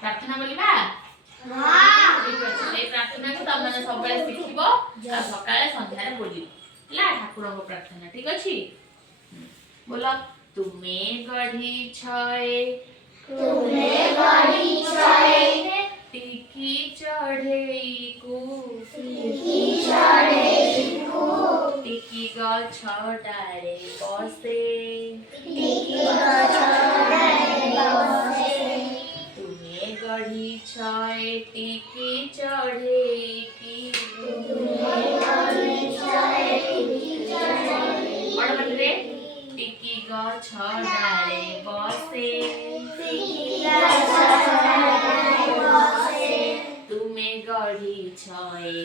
प्रार्थना बोलिबा हां ठीक अछि ए प्रार्थना को तब माने सब बेले सिखिबो आ सकाळे संध्यारे बोलिबो ला ठाकुर को प्रार्थना ठीक अछि बोला तुमे गढ़ी छए तुमे गढ़ी छए टिकी चढ़े को टिकी गछ डारे बसे तुमे गढ़ी छए टिकी चढ़े की बड़ बटरे टिकी गछ डारे बसे तुमे गढ़ी छए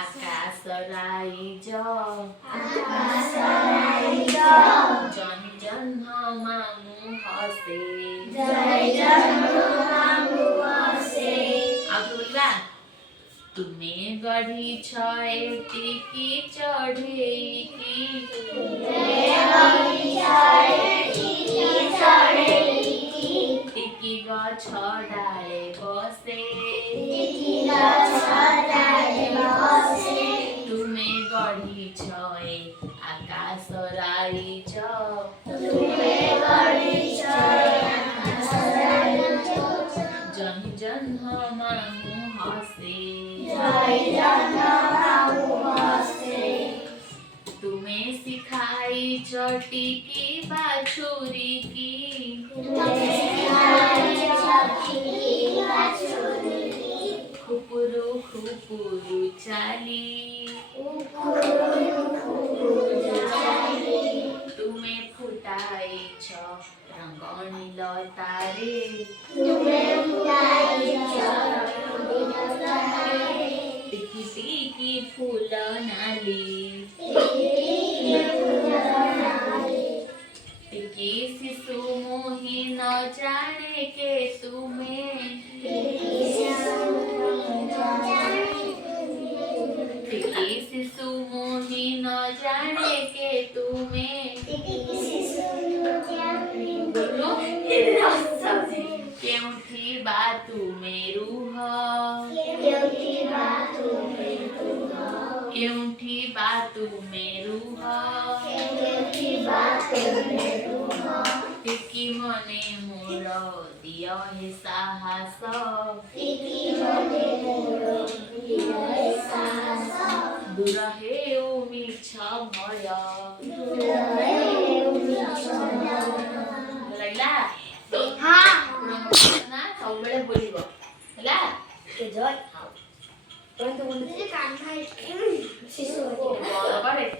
आकाश राइज जन जन मामु हसे बोला तुमे गढ़ी छए टिकी चढ़े की टिकी गछ डाले बसे तुमे गढ़ी छए आकाश राइज जन जन मामु हसे तुमे सिखाई टिकी बाछुरी की खुपुरु खुपुरु चाली तुमे फुटाई रंगणी लतारे टिकी टिकी फूल नाली टिकी शिशु मोहि न जाने के तुमे टिकी शिशु मोहि न जाने के तुमे बोलो केउठी बा तुमे रूह केउठी बा तुमे रूह टिकी मने मोर दिय हे साहस दूर हेउ मिछ भय लैला हां ना सबले बोलिबो हैला के जय हां तो बोलते कान भाई शिशु करे